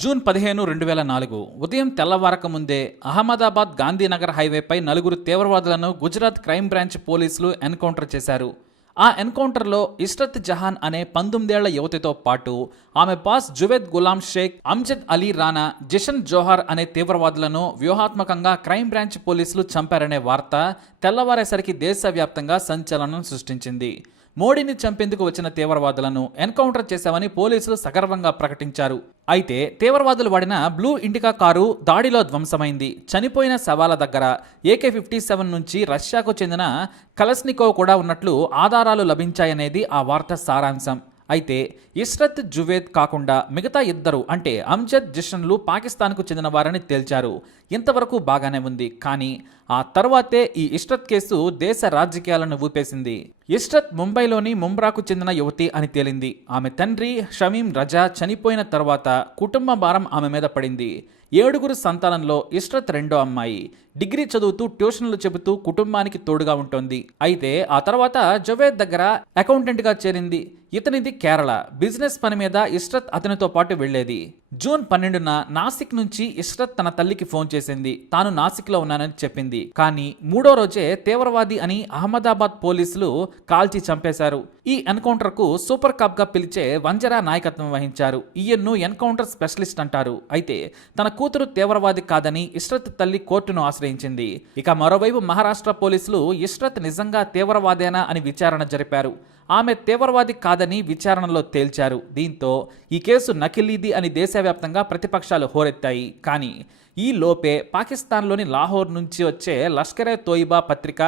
June 15, 2004 ఉదయం తెల్లవారక ముందే అహ్మదాబాద్ గాంధీనగర్ హైవేపై నలుగురు తీవ్రవాదులను గుజరాత్ క్రైమ్ బ్రాంచ్ పోలీసులు ఎన్కౌంటర్ చేశారు. ఆ ఎన్కౌంటర్లో ఇష్రత్ జహాన్ అనే 19 ఏళ్ల యువతితో పాటు ఆమె బాస్ జువేద్ గులాం షేక్, అమ్జద్ అలీ రానా, జిషన్ జోహార్ అనే తీవ్రవాదులను వ్యూహాత్మకంగా క్రైమ్ బ్రాంచ్ పోలీసులు చంపారనే వార్త తెల్లవారేసరికి దేశవ్యాప్తంగా సంచలనం సృష్టించింది. మోడీని చంపేందుకు వచ్చిన తీవ్రవాదులను ఎన్కౌంటర్ చేశామని పోలీసులు సగర్వంగా ప్రకటించారు. అయితే తీవ్రవాదులు వాడిన బ్లూ ఇండికా కారు దాడిలో ధ్వంసమైంది. చనిపోయిన శవాల దగ్గర AK-57 నుంచి రష్యాకు చెందిన కలస్నికోవ్ కూడా ఉన్నట్లు ఆధారాలు లభించాయనేది ఆ వార్త సారాంశం. అయితే ఇష్రత్, జువేద్ కాకుండా మిగతా ఇద్దరు అంటే అమ్జద్, జిషన్లు పాకిస్తాన్కు చెందిన వారని తేల్చారు. ఇంతవరకు బాగానే ఉంది. కానీ ఆ తర్వాతే ఈ ఇష్రత్ కేసు దేశ రాజకీయాలను ఊపేసింది. ఇష్రత్ ముంబైలోని ముంబ్రాకు చెందిన యువతి అని తేలింది. ఆమె తండ్రి షమీం రజా చనిపోయిన తర్వాత కుటుంబ భారం ఆమె మీద పడింది. 7 సంతానంలో ఇష్రత్ రెండో అమ్మాయి. డిగ్రీ చదువుతూ ట్యూషన్లు చెబుతూ కుటుంబానికి తోడుగా ఉంటుంది. అయితే ఆ తర్వాత జవేద్ దగ్గర అకౌంటెంట్గా చేరింది. ఇతనిది కేరళ. బిజినెస్ పని మీద ఇష్రత్ అతనితో పాటు వెళ్లేది. జూన్ 12న నాసిక్ నుంచి ఇష్రత్ తన తల్లికి ఫోన్ చేసింది. తాను నాసిక్లో ఉన్నానని చెప్పింది. కానీ 3వ రోజే తీవ్రవాది అని అహ్మదాబాద్ పోలీసులు కాల్చి చంపేశారు. ఈ ఎన్కౌంటర్కు సూపర్ కాప్ గా పిలిచే వంజరా నాయకత్వం వహించారు. ఈయన్ను ఎన్కౌంటర్ స్పెషలిస్ట్ అంటారు. అయితే తన కూతురు తీవ్రవాది కాదని ఇష్రత్ తల్లి కోర్టును ఆశ్రయించింది. ఇక మరోవైపు మహారాష్ట్ర పోలీసులు ఇష్రత్ నిజంగా తీవ్రవాదేనా అని విచారణ జరిపారు. ఆమె తీవ్రవాది కాదని విచారణలో తేల్చారు. దీంతో ఈ కేసు నకిలీది అని దేశవ్యాప్తంగా ప్రతిపక్షాలు హోరెత్తాయి. కానీ ఈ లోపే పాకిస్తాన్లోని లాహోర్ నుంచి వచ్చే లష్కరే తోయిబా పత్రిక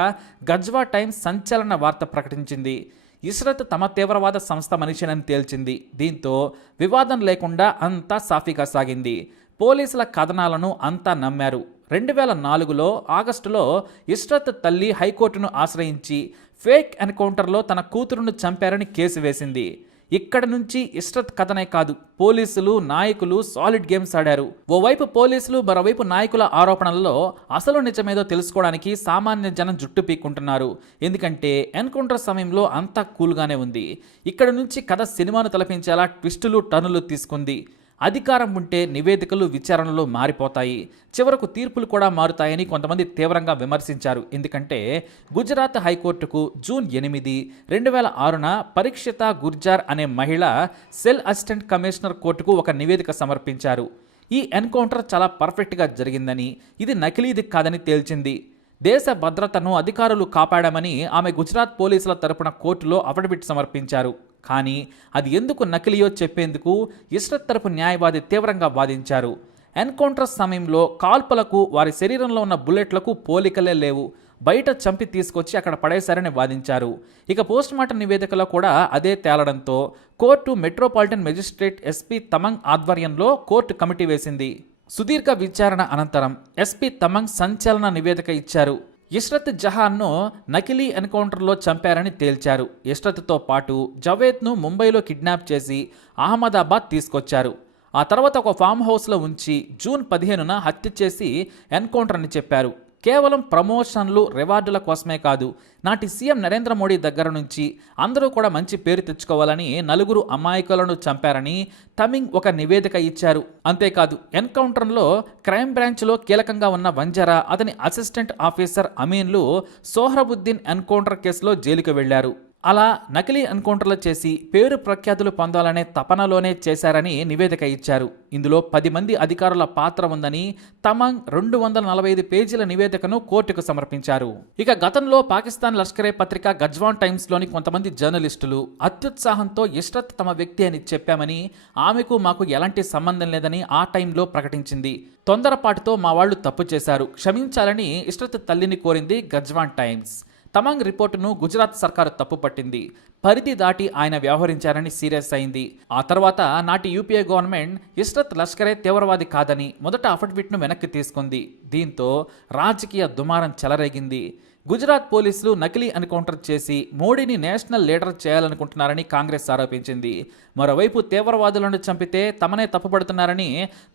గజ్వా టైమ్స్ సంచలన వార్త ప్రకటించింది. ఇష్రత్ తమ తీవ్రవాద సంస్థ మనిషినని తేల్చింది. దీంతో వివాదం లేకుండా అంతా సాఫీగా సాగింది. పోలీసుల కథనాలను అంతా నమ్మారు. 2004లో ఆగస్టులో ఇష్రత్ తల్లి హైకోర్టును ఆశ్రయించి ఫేక్ ఎన్కౌంటర్లో తన కూతురును చంపారని కేసు వేసింది. ఇక్కడ నుంచి ఇష్రత్ కథనే కాదు, పోలీసులు, నాయకులు సాలిడ్ గేమ్స్ ఆడారు. ఓవైపు పోలీసులు, మరోవైపు నాయకుల ఆరోపణలలో అసలు నిజమేదో తెలుసుకోవడానికి సామాన్య జనం జుట్టు పీక్కుంటున్నారు. ఎందుకంటే ఎన్కౌంటర్ సమయంలో అంతా కూల్గానే ఉంది. ఇక్కడ నుంచి కథ సినిమాను తలపించేలా ట్విస్టులు, టర్నులు తీసుకుంది. అధికారం ఉంటే నివేదికలు, విచారణలు మారిపోతాయి. చివరకు తీర్పులు కూడా మారుతాయని కొంతమంది తీవ్రంగా విమర్శించారు. ఎందుకంటే గుజరాత్ హైకోర్టుకు జూన్ 8, 2006న పరీక్షిత గుర్జార్ అనే మహిళ సెల్ అసిస్టెంట్ కమిషనర్ కోర్టుకు ఒక నివేదిక సమర్పించారు. ఈ ఎన్కౌంటర్ చాలా పర్ఫెక్ట్గా జరిగిందని, ఇది నకిలీది కాదని తేల్చింది. దేశ భద్రతను అధికారులు కాపాడామని ఆమె గుజరాత్ పోలీసుల తరపున కోర్టులో అఫిడవిట్ సమర్పించారు. కానీ అది ఎందుకు నకిలీయో చెప్పేందుకు ఇష్రత్ తరపు న్యాయవాది తీవ్రంగా వాదించారు. ఎన్కౌంటర్ సమయంలో కాల్పులకు, వారి శరీరంలో ఉన్న బుల్లెట్లకు పోలికలే లేవు. బయట చంపి తీసుకొచ్చి అక్కడ పడేశారని వాదించారు. ఇక పోస్టుమార్టం నివేదికలో కూడా అదే తేలడంతో court metropolitan magistrate SP Tamang ఆధ్వర్యంలో కోర్టు కమిటీ వేసింది. సుదీర్ఘ విచారణ అనంతరం SP తమంగ్ సంచలన నివేదిక ఇచ్చారు. ఇష్రత్ జహాన్ను నకిలీ ఎన్కౌంటర్లో చంపారని తేల్చారు. ఇష్రత్తో పాటు జవేద్ను ముంబైలో కిడ్నాప్ చేసి అహ్మదాబాద్ తీసుకొచ్చారు. ఆ తర్వాత ఒక ఫామ్ హౌస్లో ఉంచి జూన్ 15న హత్య చేసి ఎన్కౌంటర్ అని చెప్పారు. కేవలం ప్రమోషన్లు, రివార్డుల కోసమే కాదు, నాటి సీఎం నరేంద్ర మోడీ దగ్గర నుంచి అందరూ కూడా మంచి పేరు తెచ్చుకోవాలని 4 అమాయకులను చంపారని తమింగ్ ఒక నివేదిక ఇచ్చారు. అంతేకాదు ఎన్కౌంటర్లో క్రైమ్ బ్రాంచ్లో కీలకంగా ఉన్న వంజరా, అతని అసిస్టెంట్ ఆఫీసర్ అమీన్లు సోహ్రబుద్దీన్ ఎన్కౌంటర్ కేసులో జైలుకు వెళ్లారు. అలా నకిలీ ఎన్కౌంటర్లు చేసి పేరు ప్రఖ్యాతులు పొందాలనే తపనలోనే చేశారని నివేదిక ఇచ్చారు. ఇందులో 10 మంది అధికారుల పాత్ర ఉందని తమంగ్ 245 పేజీల నివేదికను కోర్టుకు సమర్పించారు. ఇక గతంలో పాకిస్తాన్ లష్కరే పత్రిక గజ్వాన్ టైమ్స్లోని కొంతమంది జర్నలిస్టులు అత్యుత్సాహంతో ఇష్రత్ తమ వ్యక్తి అని చెప్పామని, ఆమెకు మాకు ఎలాంటి సంబంధం లేదని ఆ టైంలో ప్రకటించింది. తొందరపాటుతో మా వాళ్లు తప్పు చేశారు, క్షమించాలని ఇష్రత్ తల్లిని కోరింది గజ్వాన్ టైమ్స్. తమంగ్ రిపోర్టును గుజరాత్ సర్కారు తప్పుపట్టింది. పరిధి దాటి ఆయన వ్యవహరించారని సీరియస్ అయింది. ఆ తర్వాత నాటి UPA గవర్నమెంట్ ఇష్రత్ లష్కరే తీవ్రవాది కాదని మొదట అఫిడవిట్ను వెనక్కి తీసుకుంది. దీంతో రాజకీయ దుమారం చెలరేగింది. గుజరాత్ పోలీసులు నకిలీ ఎన్కౌంటర్ చేసి మోడీని నేషనల్ లీడర్ చేయాలనుకుంటున్నారని కాంగ్రెస్ ఆరోపించింది. మరోవైపు తీవ్రవాదులను చంపితే తమనే తప్పుపడుతున్నారని,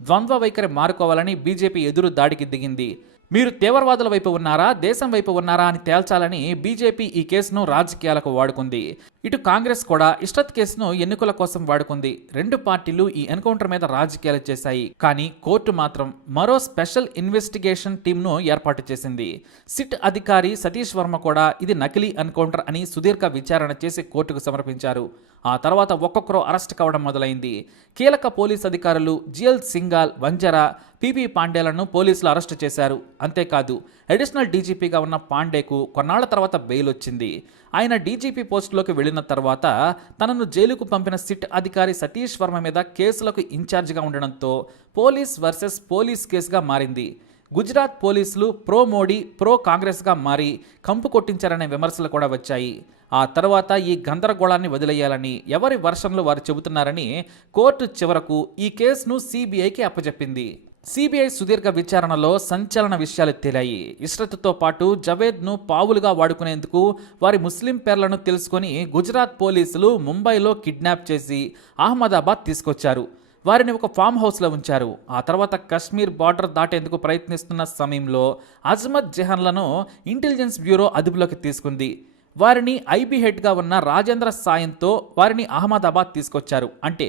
ద్వంద్వ వైఖరి మారుకోవాలని BJP ఎదురు దాడికి దిగింది. మీరు తీవ్రవాదుల వైపు ఉన్నారా, దేశం వైపు ఉన్నారా అని తేల్చాలని బీజేపీ ఈ కేసును రాజకీయాలకు వాడుకుంది. ఇటు కాంగ్రెస్ కూడా ఇష్రత్ కేసును ఎన్నికల కోసం వాడుకుంది. రెండు పార్టీలు ఈ ఎన్కౌంటర్ మీద రాజకీయాలు చేశాయి. కానీ కోర్టు మాత్రం మరో స్పెషల్ ఇన్వెస్టిగేషన్ టీంను ఏర్పాటు చేసింది. సిట్ అధికారి సతీష్ వర్మ కూడా ఇది నకిలీ ఎన్కౌంటర్ అని సుదీర్ఘ విచారణ చేసి కోర్టుకు సమర్పించారు. ఆ తర్వాత ఒక్కొక్కరు అరెస్ట్ కావడం మొదలైంది. కీలక పోలీస్ అధికారులు జిఎల్ సింగాల్, వంజరా, పిపి పాండేలను పోలీసులు అరెస్టు చేశారు. అంతేకాదు అడిషనల్ డీజీపీగా ఉన్న పాండేకు కొన్నాళ్ల తర్వాత బెయిల్ వచ్చింది. ఆయన డీజీపీ పోస్టులోకి వెళ్లిన తర్వాత తనను జైలుకు పంపిన సిట్ అధికారి సతీష్ వర్మ మీద కేసులకు ఇన్ఛార్జిగా ఉండడంతో పోలీస్ వర్సెస్ పోలీస్ కేసుగా మారింది. గుజరాత్ పోలీసులు ప్రో మోడీ, ప్రో కాంగ్రెస్గా మారి కంపు కొట్టించారనే విమర్శలు కూడా వచ్చాయి. ఆ తర్వాత ఈ గందరగోళాన్ని వదిలేయాలని ఎవరి వర్షన్లు వారు చెబుతున్నారని కోర్టు చివరకు ఈ కేసును సిబిఐకి అప్పచెప్పింది. సిబిఐ సుదీర్ఘ విచారణలో సంచలన విషయాలు తేలాయి. ఇష్రత్తో పాటు జవేద్ను పావులుగా వాడుకునేందుకు వారి ముస్లిం పేర్లను తెలుసుకొని గుజరాత్ పోలీసులు ముంబైలో కిడ్నాప్ చేసి అహ్మదాబాద్ తీసుకొచ్చారు. వారిని ఒక ఫామ్ హౌస్లో ఉంచారు. ఆ తర్వాత కశ్మీర్ బార్డర్ దాటేందుకు ప్రయత్నిస్తున్న సమయంలో అజ్మత్ జహాన్లను ఇంటెలిజెన్స్ బ్యూరో అదుపులోకి తీసుకుంది. వారిని ఐబీ హెడ్గా ఉన్న రాజేంద్ర సాయంతో వారిని అహ్మదాబాద్ తీసుకొచ్చారు. అంటే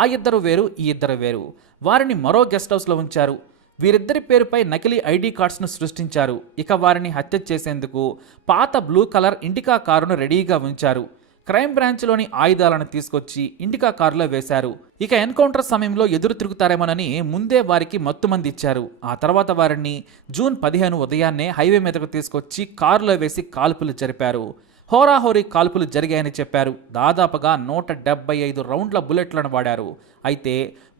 ఆ ఇద్దరు వేరు, ఈ ఇద్దరు వేరు. వారిని మరో గెస్ట్ హౌస్లో ఉంచారు. వీరిద్దరి పేరుపై నకిలీ ఐడి కార్డ్స్ను సృష్టించారు. ఇక వారిని హత్య చేసేందుకు పాత బ్లూ కలర్ ఇండికా కారును రెడీగా ఉంచారు. క్రైమ్ బ్రాంచ్లోని ఆయుధాలను తీసుకొచ్చి ఇండికా కారులో వేశారు. ఇక ఎన్కౌంటర్ సమయంలో ఎదురు తిరుగుతారేమోనని ముందే వారికి మత్తుమంది ఇచ్చారు. ఆ తర్వాత వారిని జూన్ 15 ఉదయాన్నే హైవే మీదకు తీసుకొచ్చి కారులో వేసి కాల్పులు జరిపారు. హోరాహోరీ కాల్పులు జరిగాయని చెప్పారు. దాదాపుగా 175 రౌండ్ల బుల్లెట్లను వాడారు. అయితే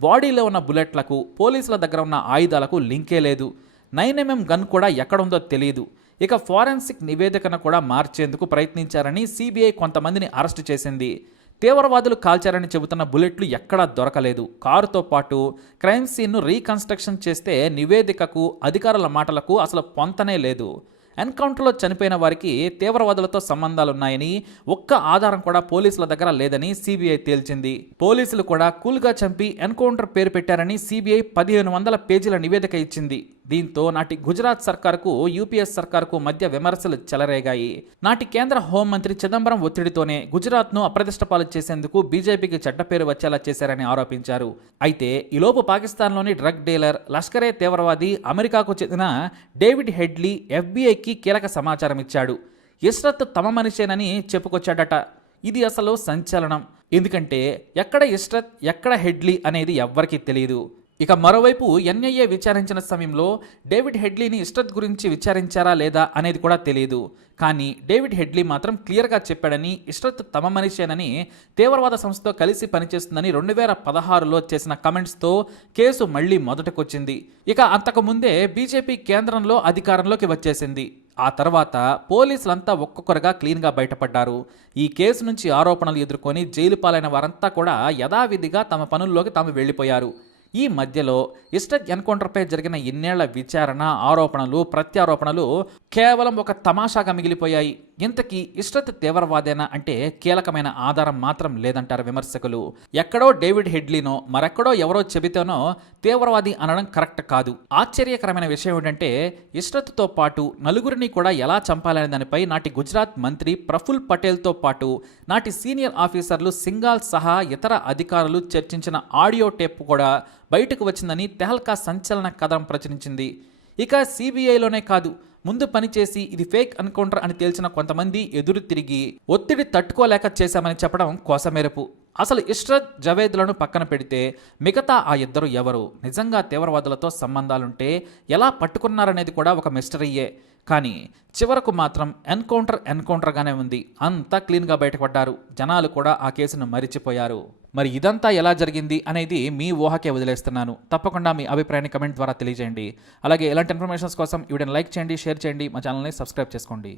బాడీలో ఉన్న బుల్లెట్లకు పోలీసుల దగ్గర ఉన్న ఆయుధాలకు లింకే లేదు. 9mm గన్ కూడా ఎక్కడుందో తెలియదు. ఇక ఫోరెన్సిక్ నివేదికను కూడా మార్చేందుకు ప్రయత్నించారని సిబిఐ కొంతమందిని అరెస్టు చేసింది. తీవ్రవాదులు కాల్చారని చెబుతున్న బుల్లెట్లు ఎక్కడా దొరకలేదు. కారుతో పాటు క్రైమ్ సీన్ను రీకన్స్ట్రక్షన్ చేస్తే నివేదికకు, అధికారుల మాటలకు అసలు పొంతనే లేదు. ఎన్కౌంటర్లో చనిపోయిన వారికి తీవ్రవాదులతో సంబంధాలున్నాయని ఒక్క ఆధారం కూడా పోలీసుల దగ్గర లేదని సిబిఐ తేల్చింది. పోలీసులు కూడా కూల్గా చంపి ఎన్కౌంటర్ పేరు పెట్టారని సిబిఐ 1500 పేజీల నివేదిక ఇచ్చింది. దీంతో నాటి గుజరాత్ సర్కారుకు, యూపీఎస్ సర్కారుకు మధ్య విమర్శలు చెలరేగాయి. నాటి కేంద్ర హోంమంత్రి చిదంబరం ఒత్తిడితోనే గుజరాత్ను అప్రతిష్టపాలు చేసేందుకు బీజేపీకి చెడ్డ పేరు వచ్చేలా చేశారని ఆరోపించారు. అయితే ఈలోపు పాకిస్తాన్లోని డ్రగ్ డీలర్, లష్కరే తీవ్రవాది, అమెరికాకు చెందిన డేవిడ్ హెడ్లీ ఎఫ్బీఐకి కీలక సమాచారం ఇచ్చాడు. ఇష్రత్ తమ మనిషేనని చెప్పుకొచ్చాడట. ఇది అసలు సంచలనం. ఎందుకంటే ఎక్కడ ఇష్రత్, ఎక్కడ హెడ్లీ అనేది ఎవ్వరికీ తెలియదు. ఇక మరోవైపు ఎన్ఐఏ విచారించిన సమయంలో డేవిడ్ హెడ్లీని ఇష్రత్ గురించి విచారించారా లేదా అనేది కూడా తెలియదు. కానీ డేవిడ్ హెడ్లీ మాత్రం క్లియర్గా చెప్పాడని, ఇష్రత్ తమ మనిషేనని, తీవ్రవాద సంస్థతో కలిసి పనిచేస్తుందని 2016లో చేసిన కమెంట్స్తో కేసు మళ్లీ మొదటకొచ్చింది. ఇక అంతకుముందే బీజేపీ కేంద్రంలో అధికారంలోకి వచ్చేసింది. ఆ తర్వాత పోలీసులంతా ఒక్కొక్కరుగా క్లీన్గా బయటపడ్డారు. ఈ కేసు నుంచి ఆరోపణలు ఎదుర్కొని జైలు పాలైన వారంతా కూడా యథావిధిగా తమ పనుల్లోకి తాము వెళ్లిపోయారు. ఈ మధ్యలో ఇష్రత్ ఎన్కౌంటర్పై జరిగిన ఇన్నేళ్ల విచారణ, ఆరోపణలు, ప్రత్యారోపణలు కేవలం ఒక తమాషాగా మిగిలిపోయాయి. ఇంతకీ ఇష్రత్ తీవ్రవాదేనా అంటే కీలకమైన ఆధారం మాత్రం లేదంటారు విమర్శకులు. ఎక్కడో డేవిడ్ హెడ్లీనో, మరెక్కడో ఎవరో చెబితేనో తీవ్రవాది అనడం కరెక్ట్ కాదు. ఆశ్చర్యకరమైన విషయం ఏంటంటే ఇష్రత్తో పాటు నలుగురిని కూడా ఎలా చంపాలనే దానిపై నాటి గుజరాత్ మంత్రి ప్రఫుల్ పటేల్తో పాటు నాటి సీనియర్ ఆఫీసర్లు సింగాల్ సహా ఇతర అధికారులు చర్చించిన ఆడియో టేప్ కూడా బయటకు వచ్చిందని తెహల్కా సంచలన కథనం ప్రచురించింది. ఇక సిబిఐలోనే కాదు, ముందు పనిచేసి ఇది ఫేక్ ఎన్కౌంటర్ అని తేల్చిన కొంతమంది ఎదురు తిరిగి ఒత్తిడి తట్టుకోలేక చేశామని చెప్పడం కోసమేరపు. అసలు ఇష్రత్, జవేద్లను పక్కన పెడితే మిగతా ఆ ఇద్దరు ఎవరు? నిజంగా తీవ్రవాదులతో సంబంధాలుంటే ఎలా పట్టుకున్నారనేది కూడా ఒక మిస్టరీయే. కానీ చివరకు మాత్రం ఎన్కౌంటర్గానే ఉంది. అంతా క్లీన్గా బయటపడ్డారు. జనాలు కూడా ఆ కేసును మరిచిపోయారు. మరి ఇదంతా ఎలా జరిగింది అనేది మీ ఊహకే వదిలేస్తున్నాను. తప్పకుండా మీ అభిప్రాయాన్ని కమెంట్ ద్వారా తెలియజేయండి. అలాగే ఇలాంటి ఇన్ఫర్మేషన్స్ కోసం ఈ వీడియోని లైక్ చేయండి, షేర్ చేయండి, మా ఛానల్ని సబ్స్క్రైబ్ చేసుకోండి.